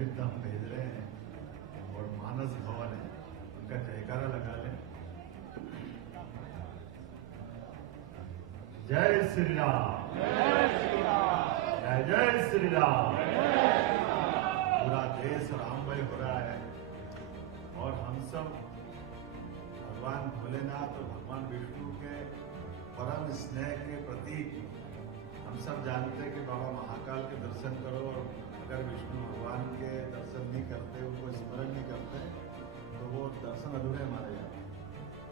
निमित्त हम भेज रहे हैं और मानस भवन है, उनका जयकारा लगा लें। जय श्री राम, जय जय श्री राम। पूरा देश राममय हो रहा है और हम सब भगवान भोलेनाथ और भगवान विष्णु के परम स्नेह के प्रतीक। हम सब जानते हैं कि बाबा महाकाल के दर्शन करो और अगर विष्णु भगवान के दर्शन नहीं करते, उनको स्मरण नहीं करते, तो वो दर्शन अधूरे माने जाते।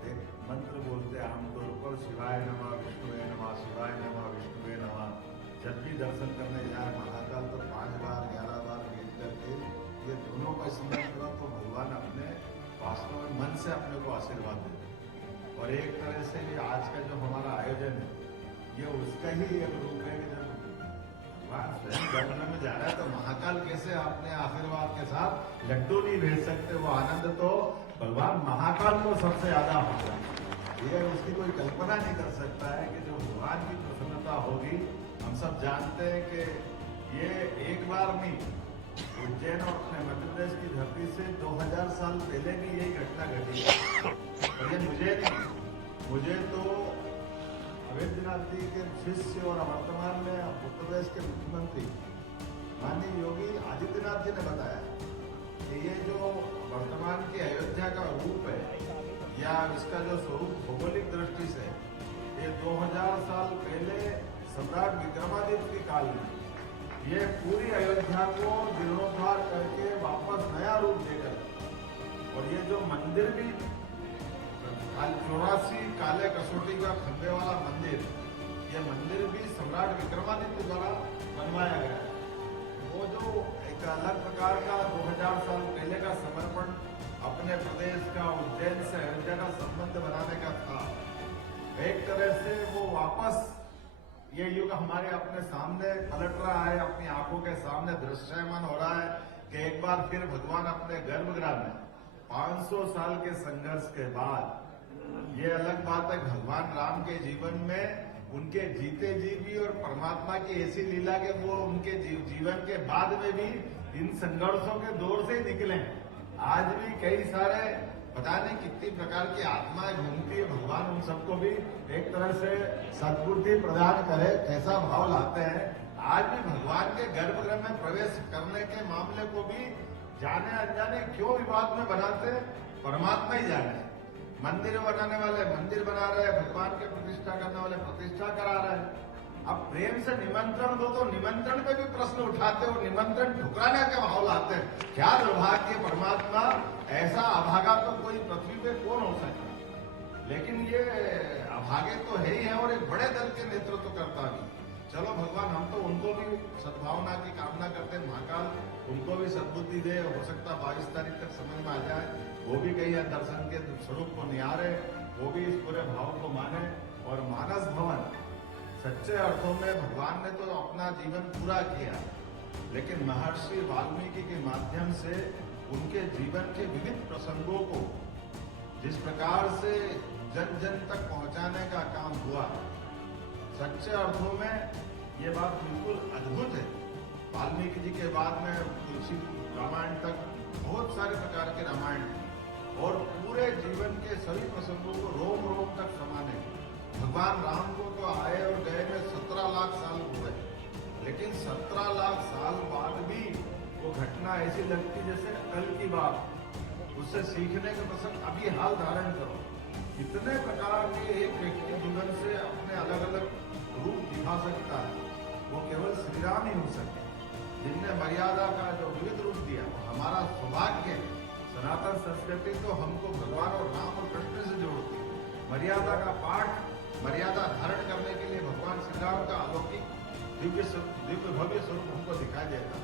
एक मंत्र बोलते हैं आमतौर पर, शिवाय नमः, विष्णुवे नमः, शिवाय नमः, विष्णुवे नमः। जब भी दर्शन करने जाए महाकाल तो 5 बार 11 बार गिन करके ये दोनों का स्मरण करो तो भगवान अपने वास्तव में मन से अपने को आशीर्वाद देते। और एक तरह से ये आज का जो हमारा आयोजन है ये उसका ही एक रूप है कि जब भगवान स्वयं गर्भ में जा रहा है तो महाकाल कैसे अपने आशीर्वाद के साथ लड्डू नहीं भेज सकते, वो आनंद तो भगवान महाकाल को सबसे ज्यादा होगा। ये उसकी कोई कल्पना नहीं कर सकता है कि जो भगवान की प्रसन्नता होगी। हम सब जानते हैं कि ये एक बार नहीं, उज्जैन और अपने मध्य प्रदेश की धरती से 2000 साल पहले भी यही घटना घटी है। और ये मुझे नहीं, मुझे तो अवैधनाथ जी के शिष्य और वर्तमान में उत्तर प्रदेश के मुख्यमंत्री माननीय योगी आदित्यनाथ जी ने बताया कि ये जो वर्तमान की अयोध्या का रूप है या इसका जो स्वरूप भौगोलिक दृष्टि से, ये 2000 साल पहले सम्राट विक्रमादित्य के काल में ये पूरी अयोध्या को जीर्णोद्धार करके वापस नया रूप देकर, और ये जो मंदिर भी 84 काले कसौटी का खंबे वाला मंदिर, ये मंदिर भी सम्राट विक्रमादित्य द्वारा बनवाया गया है। वो जो एक अलग प्रकार का 2000 साल पहले का समर्पण अपने प्रदेश का उज्जैन से अयोध्या का संबंध बनाने का था, एक तरह से वो वापस ये युग हमारे अपने सामने पलट रहा है, अपनी आंखों के सामने दृश्यमान हो रहा है कि एक बार फिर भगवान अपने गर्भगृह में 500 साल के संघर्ष के बाद, ये अलग बात है भगवान राम के जीवन में उनके जीते जी भी और परमात्मा की ऐसी लीला कि वो उनके जीवन के बाद में भी इन संघर्षों के दौर से निकले हैं। आज भी कई सारे पता नहीं कितनी प्रकार की आत्माएं घूमती है, भगवान उन सबको भी एक तरह से सद्बुद्धि प्रदान करे, कैसा भाव लाते हैं। आज भी भगवान के गर्भगृह में प्रवेश करने के मामले को भी जाने अनजाने क्यों विवाद में बनाते, परमात्मा ही जाने। मंदिर बनाने वाले मंदिर बना रहे हैं, भगवान के प्रतिष्ठा करने वाले प्रतिष्ठा करा रहे हैं। अब प्रेम से निमंत्रण दो तो निमंत्रण पे भी प्रश्न उठाते हो, निमंत्रण ठुकराने के भाव लाते हैं। क्या दुर्भाग्य, परमात्मा ऐसा अभागा तो कोई पृथ्वी पे कौन हो सकता। लेकिन ये अभागे तो है ही है और एक बड़े दल के नेतृत्व करता भी। चलो भगवान, हम तो उनको भी सद्भावना की कामना करते हैं, महाकाल उनको भी सद्बुद्धि दे। हो सकता 22 तारीख तक समझ में आ जाए, वो भी कहीं दर्शन के स्वरूप को निहारे, वो भी इस पूरे भाव को माने। और मानस भवन सच्चे अर्थों में भगवान ने तो अपना जीवन पूरा किया, लेकिन महर्षि वाल्मीकि के माध्यम से उनके जीवन के विविध प्रसंगों को जिस प्रकार से जन जन तक पहुंचाने का काम हुआ, सच्चे अर्थों में ये बात बिल्कुल अद्भुत है। वाल्मीकि जी के बाद में तुलसी रामायण तक बहुत सारे प्रकार के रामायण और पूरे जीवन के सभी प्रसंगों को रोम रोम तक समाने। भगवान राम को तो आए और गए में 17 लाख साल हुए, लेकिन 17 लाख साल बाद भी वो घटना ऐसी लगती जैसे कल की बात। उससे सीखने के प्रसंग अभी हाल धारण करो। इतने प्रकार के एक व्यक्ति जीवन से अपने अलग अलग रूप दिखा सकता है, वो केवल श्री राम ही हो सकते, जिनने मर्यादा का जो विविध रूप दिया। हमारा सौभाग्य, सनातन संस्कृति तो हमको भगवान और राम और कृष्ण से जोड़ती है। मर्यादा का पाठ, मर्यादा धारण करने के लिए भगवान श्री राम का अलौकिक दिव्य भव्य स्वरूप हमको दिखाई देता,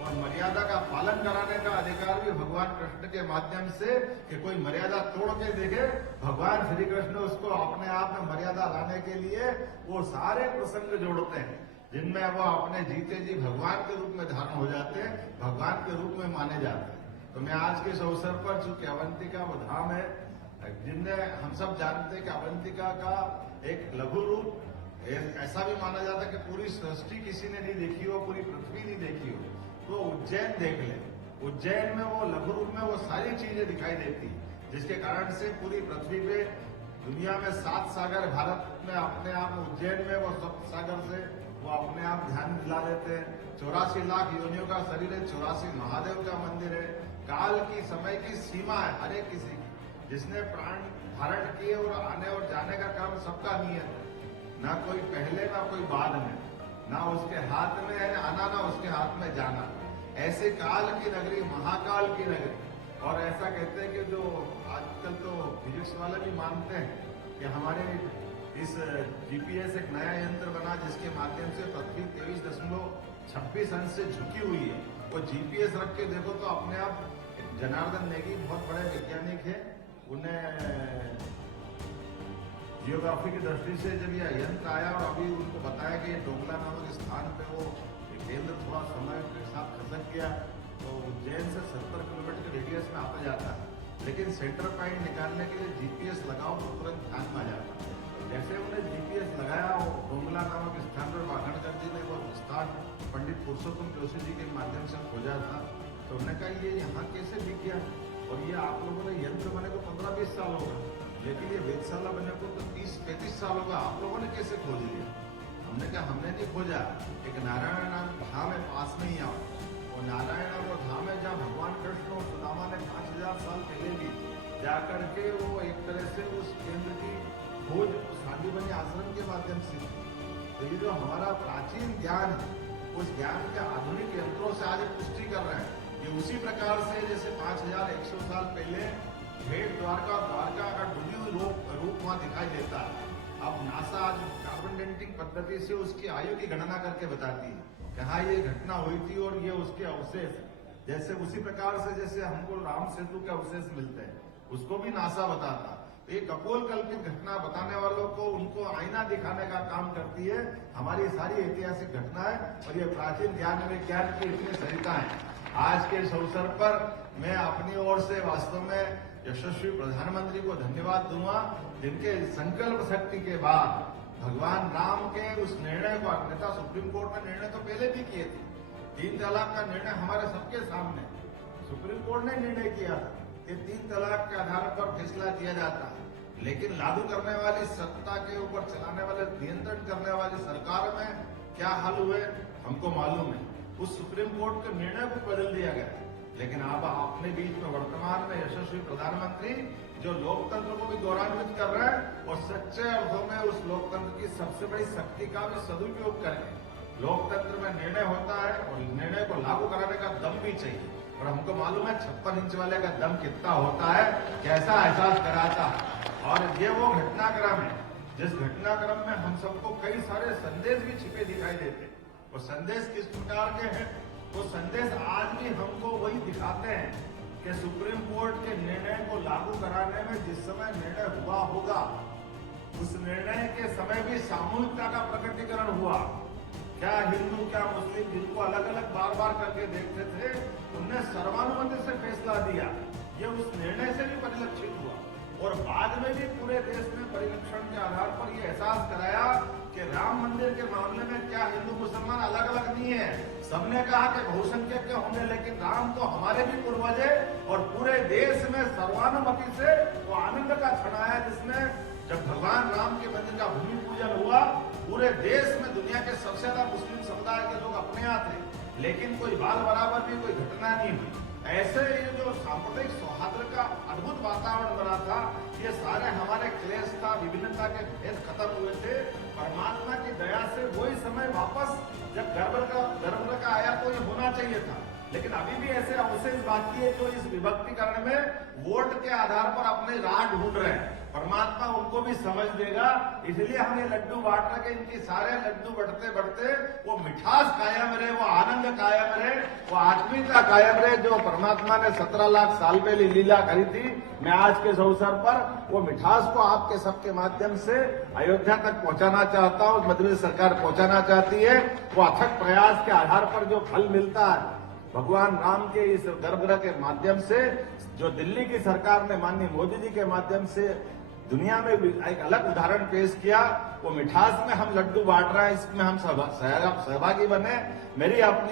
और मर्यादा का पालन कराने का अधिकार भी भगवान कृष्ण के माध्यम से, कि कोई मर्यादा तोड़ के देखे, भगवान श्री कृष्ण उसको अपने आप में मर्यादा लाने के लिए वो सारे प्रसंग जोड़ते हैं, जिनमें वो अपने जीते जी भगवान के रूप में धारण हो जाते हैं, भगवान के रूप में माने जाते हैं। तो मैं आज के इस अवसर पर, चूंकि अवंतिका वो धाम है, जिनने हम सब जानते हैं कि अवंतिका का एक लघु रूप ऐसा भी माना जाता है कि पूरी सृष्टि किसी ने नहीं देखी हो, पूरी पृथ्वी नहीं देखी हो, तो उज्जैन देख ले। उज्जैन में वो लघु रूप में वो सारी चीजें दिखाई देती, जिसके कारण से पूरी पृथ्वी पे दुनिया में 7 सागर, भारत में अपने आप उज्जैन में वो 7 सागर से वो अपने आप ध्यान दिला देते हैं। 84 लाख योनियों का शरीर है, 84 महादेव का मंदिर है। काल की समय की सीमा है हर एक किसी की, जिसने प्राण धारण किए और आने और जाने का क्रम सबका नियत है, ना कोई पहले ना कोई बाद में, ना उसके हाथ में है आना ना उसके हाथ में जाना। ऐसे काल की नगरी, महाकाल की नगरी। और ऐसा कहते हैं कि जो आजकल तो फिजिक्स वाले भी मानते हैं कि हमारे इस जीपीएस एक नया यंत्र बना जिसके माध्यम से पृथ्वी 23.26 अंश से झुकी हुई है। वो जीपीएस रख के देखो तो अपने आप जनार्दन नेगी बहुत बड़े वैज्ञानिक है, उन्हें जियोग्राफी की दृष्टि से जब यह यंत्र आया और अभी उनको बताया कि डोंगला नामक स्थान पे वो केंद्र थोड़ा समय के साथ खसक गया तो उज्जैन से 70 किलोमीटर के रेडियस में आता जाता है, लेकिन सेंटर पॉइंट निकालने के लिए जीपीएस लगाओ तो तुरंत ध्यान में आ जाता है। जैसे उन्हें जीपीएस लगाया, डोंगला नामक स्थान पर वाघणकर जी ने वो स्थान पंडित पुरुषोत्तम जोशी जी के माध्यम से खोजा था, तो उन्होंने कहा ये यहाँ कैसे दिख गया, और ये आप लोगों ने यंत्र बने को 15-20 साल होगा, लेकिन ये वेधशाला बने को तो 30-35 साल होगा, आप लोगों ने कैसे खोज लिया? हमने कहा हमने नहीं खोजा, एक नारायण नाम धाम है पास में ही आओ, और नारायण वो धाम है जहाँ भगवान कृष्ण और सुदामा ने 5000 साल पहले भी जाकर के वो एक तरह से उस केंद्र की खोज सांदीपनि आश्रम के माध्यम से। तो ये जो हमारा प्राचीन ज्ञान है, उस ज्ञान के आधुनिक यंत्रों से आज पुष्टि कर रहे हैं। ये उसी प्रकार से जैसे 5100 साल पहले भेड़ द्वारका का डूबी हुई रूप वहां दिखाई देता है। अब नासा आज कार्बन डेटिंग पद्धति से उसकी आयु की गणना करके बताती है कि हाँ ये घटना हुई थी और ये उसके अवशेष। जैसे उसी प्रकार से जैसे हमको राम सेतु के अवशेष मिलते हैं, उसको भी नासा बताता। एक कपोल कल्पित घटना बताने वालों को उनको आईना दिखाने का काम करती है हमारी सारी ऐतिहासिक घटनाएं, और ये प्राचीन ज्ञान विज्ञान की इतनी सरिता है। आज के इस अवसर पर मैं अपनी ओर से वास्तव में यशस्वी प्रधानमंत्री को धन्यवाद दूंगा, जिनके संकल्प शक्ति के बाद भगवान राम के उस निर्णय को, अन्यथा सुप्रीम कोर्ट ने निर्णय तो पहले भी किए थे, 3 तलाक का निर्णय हमारे सबके सामने सुप्रीम कोर्ट ने निर्णय किया था कि 3 तलाक के आधार पर फैसला किया जाता है, लेकिन लागू करने वाली सत्ता के ऊपर चलाने वाले, नियंत्रण करने वाली सरकार में क्या हाल हुए हमको मालूम है। उस सुप्रीम कोर्ट के निर्णय को बदल दिया गया, लेकिन अब अपने बीच में वर्तमान में यशस्वी प्रधानमंत्री जो लोकतंत्र को भी गौरवान्वित कर रहे हैं और सच्चे अर्थों में उस लोकतंत्र की सबसे बड़ी शक्ति का भी सदुपयोग करेंगे। लोकतंत्र में निर्णय होता है और निर्णय को लागू कराने का दम भी चाहिए, और हमको मालूम है 56 इंच वाले का दम कितना होता है, कैसा एहसास कराता है। और ये वो घटनाक्रम है जिस घटनाक्रम में हम सबको कई सारे संदेश भी छिपे दिखाई देते हैं। और संदेश किस प्रकार के हैं, वो संदेश आज भी हमको वही दिखाते हैं कि सुप्रीम कोर्ट के निर्णय को लागू कराने में जिस समय निर्णय हुआ होगा, उस निर्णय के समय भी सामूहिकता का प्रकटीकरण हुआ। क्या हिंदू क्या मुस्लिम, जिनको अलग अलग बार बार करके देखते थे, उनने सर्वानुमति से फैसला दिया। ये उस निर्णय से भी परिलक्षित हुआ, और बाद में भी पूरे देश में परिलक्षण के आधार पर यह एहसास कराया कि राम मंदिर के मामले में क्या हिंदू मुसलमान अलग अलग नहीं है। सबने कहा कि बहुसंख्यक होंगे, लेकिन राम तो हमारे भी पूर्वज है, और पूरे देश में सर्वानुमति से वो आनंद का क्षण आया जिसमें जब भगवान राम के मंदिर का भूमि पूजन हुआ, पूरे देश में दुनिया के सबसे ज्यादा मुस्लिम समुदाय के लोग अपने यहाँ थे, लेकिन कोई बाल बराबर भी कोई घटना नहीं हुई। ऐसे ये जो सांप्रदायिक सौहार्द का अद्भुत वातावरण बना था, ये सारे हमारे क्लेश था, विभिन्नता के भेद खत्म हुए थे। परमात्मा की दया से वही समय वापस जब गर्भ का आया तो ये होना चाहिए था, लेकिन अभी भी ऐसे अवशेष बाकी है जो इस विभक्तिकरण में वोट के आधार पर अपने राह ढूंढ रहे हैं। परमात्मा उनको भी समझ देगा, इसलिए हम ये लड्डू बांट रहे कि इनकी सारे लड्डू बढ़ते बढ़ते वो मिठास कायम रहे, वो आनंद कायम रहे, वो आत्मीयता कायम रहे जो परमात्मा ने 17 लाख साल पहले लीला करी थी। मैं आज के इस अवसर पर वो मिठास को आपके सबके माध्यम से अयोध्या तक पहुंचाना चाहता हूं, मध्य प्रदेश सरकार पहुंचाना चाहती है। वो अथक प्रयास के आधार पर जो फल मिलता है भगवान राम के इस गर्भगृह के माध्यम से, जो दिल्ली की सरकार ने माननीय मोदी जी के माध्यम से दुनिया में एक अलग उदाहरण पेश किया, वो मिठास में हम लड्डू बांट रहे हैं, इसमें हम सहभागी बने। मेरी अपनी